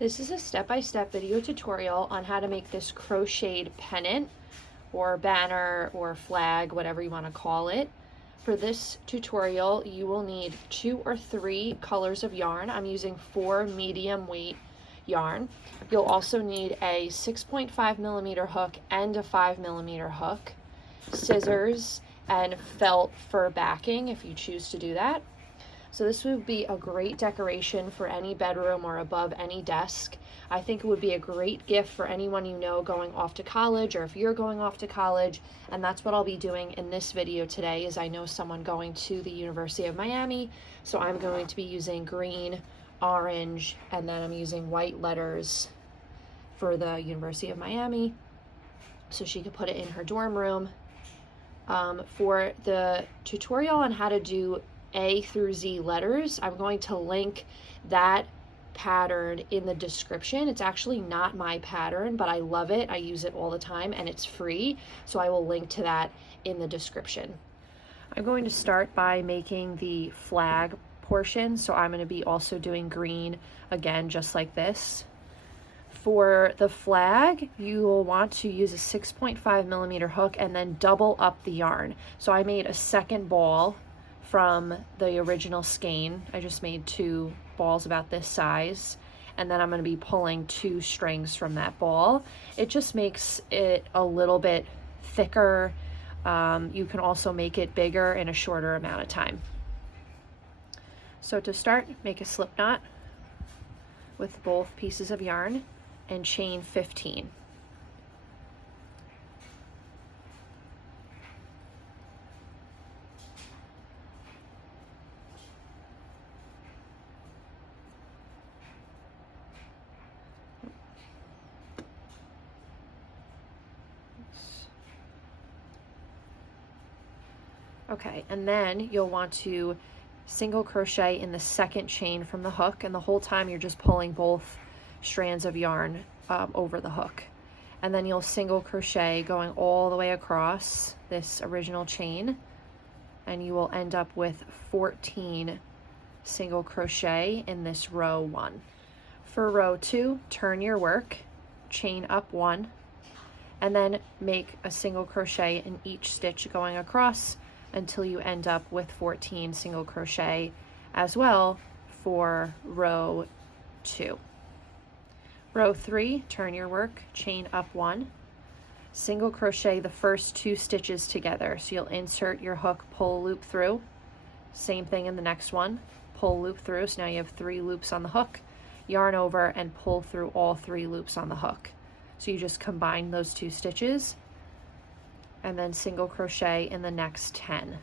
This is a step-by-step video tutorial on how to make this crocheted pennant or banner or flag, whatever you want to call it. For this tutorial, you will need 2 or 3 colors of yarn. I'm using 4 medium weight yarn. You'll also need a 6.5 millimeter hook and a 5 millimeter hook, scissors, and felt for backing if you choose to do that. So this would be a great decoration for any bedroom or above any desk. I think it would be a great gift for anyone you know going off to college, or if you're going off to college. And that's what I'll be doing in this video today, is I know someone going to the University of Miami. So I'm going to be using green, orange, and then I'm using white letters for the University of Miami, so she could put it in her dorm room. For the tutorial on how to do A through Z letters, I'm going to link that pattern in the description. It's actually not my pattern, but I love it. I use it all the time and it's free, so I will link to that in the description. I'm going to start by making the flag portion, so I'm going to be also doing green again, just like this. For the flag, you will want to use a 6.5 millimeter hook and then double up the yarn. So I made a second ball from the original skein. I just made 2 balls about this size, and then I'm going to be pulling 2 strings from that ball. It just makes it a little bit thicker. You can also make it bigger in a shorter amount of time. So to start, make a slip knot with both pieces of yarn and chain 15. Okay, and then you'll want to single crochet in the second chain from the hook, and the whole time you're just pulling both strands of yarn over the hook. And then you'll single crochet going all the way across this original chain, and you will end up with 14 single crochet in this row 1. For row 2, turn your work, chain up 1, and then make a single crochet in each stitch going across until you end up with 14 single crochet as well for row 2. Row 3, turn your work, chain up 1, single crochet the first 2 stitches together. So you'll insert your hook, pull loop through, same thing in the next one, pull loop through. So now you have 3 loops on the hook, yarn over and pull through all 3 loops on the hook. So you just combine those 2 stitches and then single crochet in the next 10.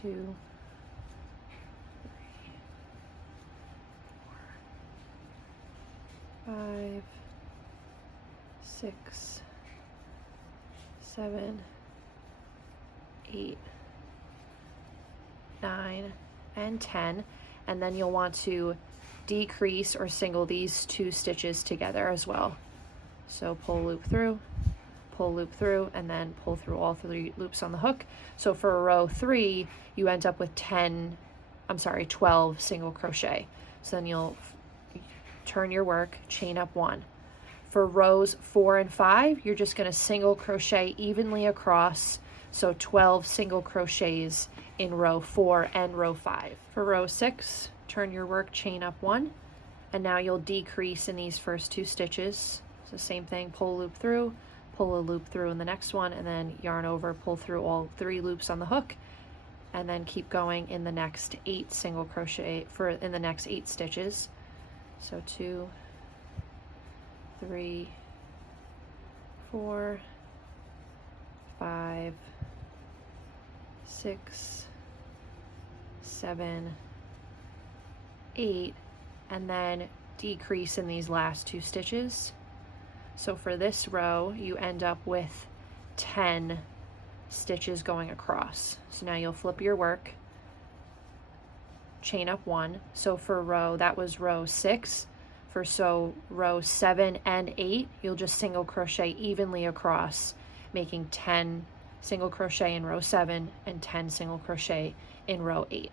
2, 5, 6, 7, 8, 9, and 10. And then you'll want to decrease or single these 2 stitches together as well. So pull loop through, and then pull through all 3 loops on the hook. So for row 3, you end up with 12 single crochet. So then you'll turn your work, chain up 1. For rows 4 and 5, you're just going to single crochet evenly across, so 12 single crochets in row 4 and row 5. For row 6, turn your work, chain up 1, and now you'll decrease in these first 2 stitches. So same thing, pull loop through, pull a loop through in the next one, and then yarn over, pull through all 3 loops on the hook, and then keep going in the next 8 single crochet in the next 8 stitches. So 2, 3, 4, 5, 6, 7, 8, and then decrease in these last 2 stitches. So for this row, you end up with 10 stitches going across. So now you'll flip your work, chain up 1. So for that was row 6. For row 7 and 8, you'll just single crochet evenly across, making 10 single crochet in row 7 and 10 single crochet in row 8.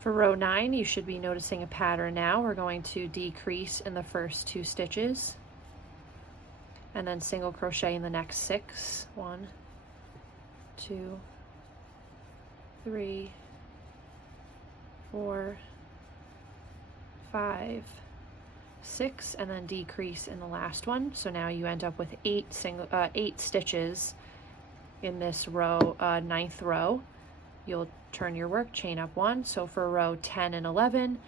For row 9, you should be noticing a pattern now. We're going to decrease in the first 2 stitches and then single crochet in the next 6. 1, 2, 3, 4, 5, 6, and then decrease in the last one. So now you end up with 8 stitches in this row, 9th row. You'll turn your work, chain up 1. So for row 10 and 11,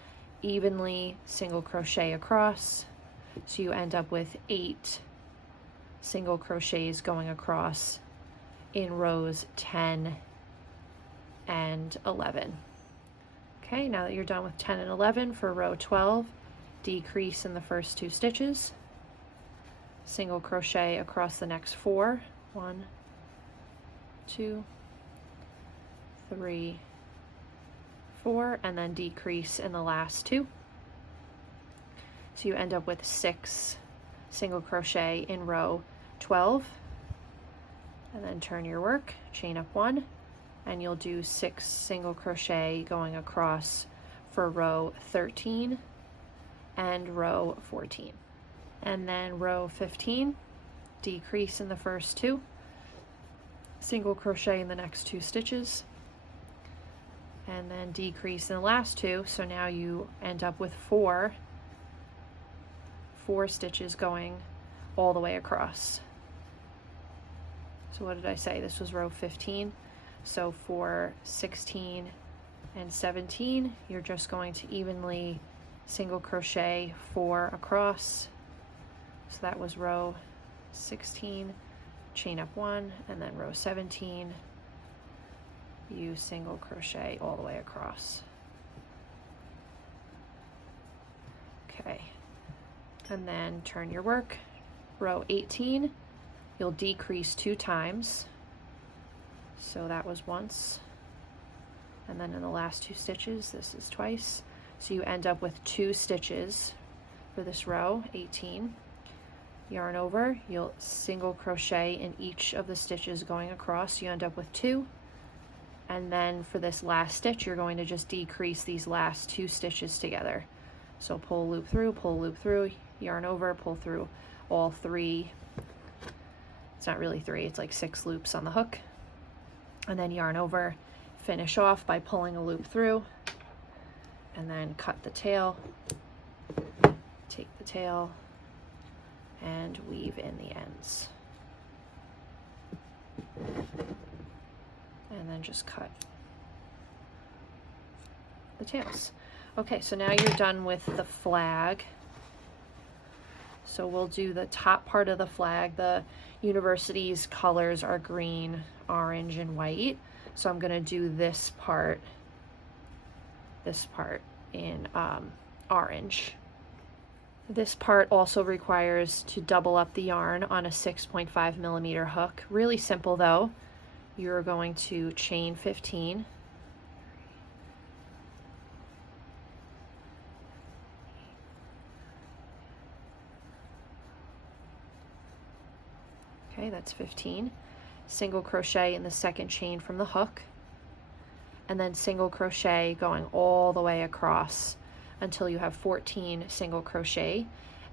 evenly single crochet across. So you end up with 8 single crochets going across in rows 10 and 11. Okay, now that you're done with 10 and 11, for row 12, decrease in the first 2 stitches, single crochet across the next 4. 1, 2, 3, 4, and then decrease in the last 2. So you end up with 6 single crochet in row 12, and then turn your work, chain up 1, and you'll do 6 single crochet going across for row 13 and row 14. And then row 15, decrease in the first 2, single crochet in the next 2 stitches, and then decrease in the last 2. So now you end up with 4 stitches going all the way across. So what did I say? This was row 15. So for 16 and 17, you're just going to evenly single crochet 4 across. So that was row 16, chain up 1, and then row 17, you single crochet all the way across. Okay, and then turn your work. Row 18, you'll decrease 2 times. So that was once, and then in the last 2 stitches, this is twice. So you end up with 2 stitches for this row 18. Yarn over, you'll single crochet in each of the stitches going across. You end up with 2. And then for this last stitch, you're going to just decrease these last 2 stitches together. So pull loop through, yarn over, pull through all 3. It's not really 3, it's like 6 loops on the hook. And then yarn over, finish off by pulling a loop through, and then cut the tail, take the tail, and weave in the ends. And then just cut the tails. Okay, so now you're done with the flag. So we'll do the top part of the flag. The university's colors are green, orange, and white. So I'm gonna do this part in orange. This part also requires to double up the yarn on a 6.5 millimeter hook. Really simple though. You're going to chain 15. Okay, that's 15. Single crochet in the second chain from the hook, and then single crochet going all the way across until you have 14 single crochet.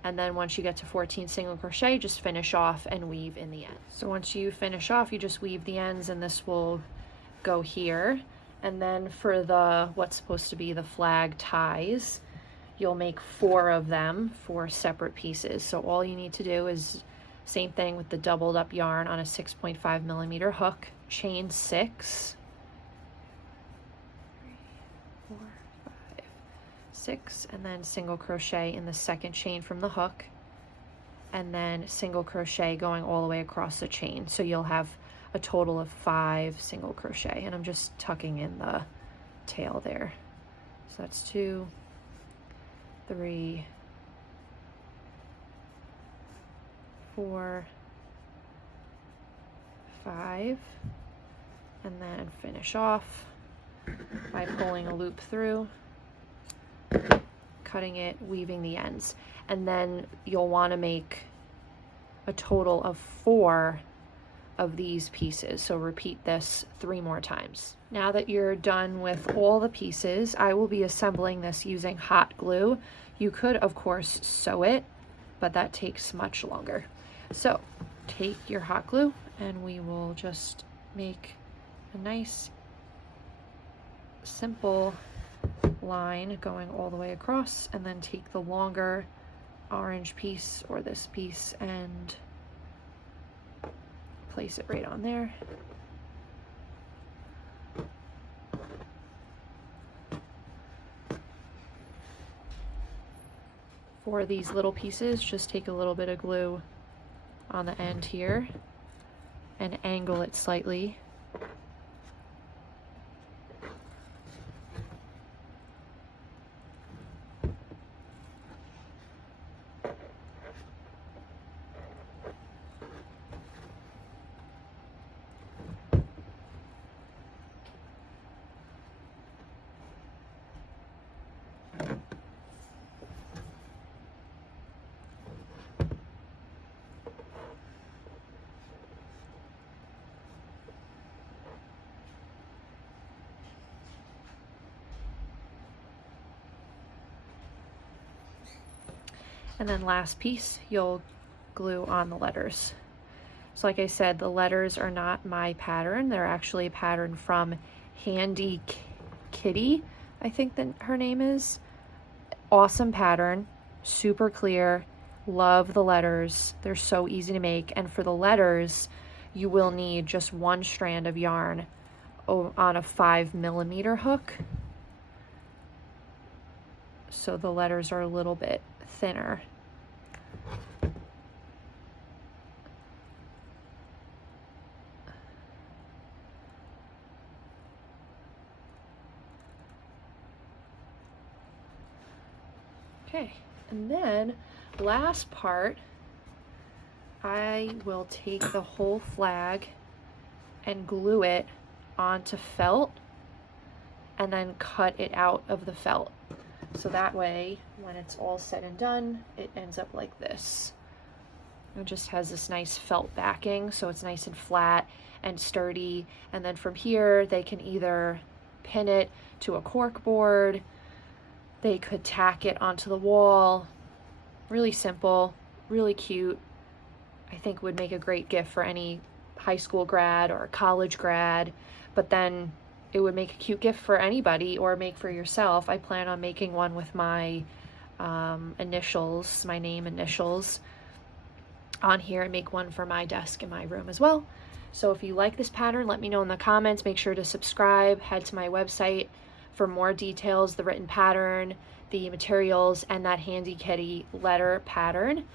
And then once you get to 14 single crochet, just finish off and weave in the end. So once you finish off, you just weave the ends, and this will go here. And then for the what's supposed to be the flag ties, you'll make 4 of them, 4 separate pieces. So all you need to do is same thing with the doubled up yarn on a 6.5 millimeter hook, chain 6, 3, 4, 5, 6, and then single crochet in the second chain from the hook, and then single crochet going all the way across the chain. So you'll have a total of 5 single crochet, and I'm just tucking in the tail there. So that's 2, 3, 4, 5, and then finish off by pulling a loop through, cutting it, weaving the ends. And then you'll want to make a total of 4 of these pieces. So repeat this 3 more times. Now that you're done with all the pieces, I will be assembling this using hot glue. You could, of course, sew it, but that takes much longer. So take your hot glue and we will just make a nice, simple line going all the way across, and then take the longer orange piece or this piece and place it right on there. For these little pieces, just take a little bit of glue on the end here and angle it slightly. And then last piece, you'll glue on the letters. So like I said, the letters are not my pattern. They're actually a pattern from Handy Kitty, I think that her name is. Awesome pattern, super clear, love the letters. They're so easy to make. And for the letters, you will need just 1 strand of yarn on a 5mm hook. So the letters are a little bit thinner. Okay, and then last part, I will take the whole flag and glue it onto felt and then cut it out of the felt. So that way, when it's all said and done, it ends up like this. It just has this nice felt backing, so it's nice and flat and sturdy. And then from here, they can either pin it to a cork board, they could tack it onto the wall. Really simple, really cute. I think would make a great gift for any high school grad or college grad, but then it would make a cute gift for anybody or make for yourself. I plan on making one with my initials, my name initials on here, and make one for my desk in my room as well. So if you like this pattern, let me know in the comments. Make sure to subscribe, head to my website for more details, the written pattern, the materials, and that Handy Kitty letter pattern.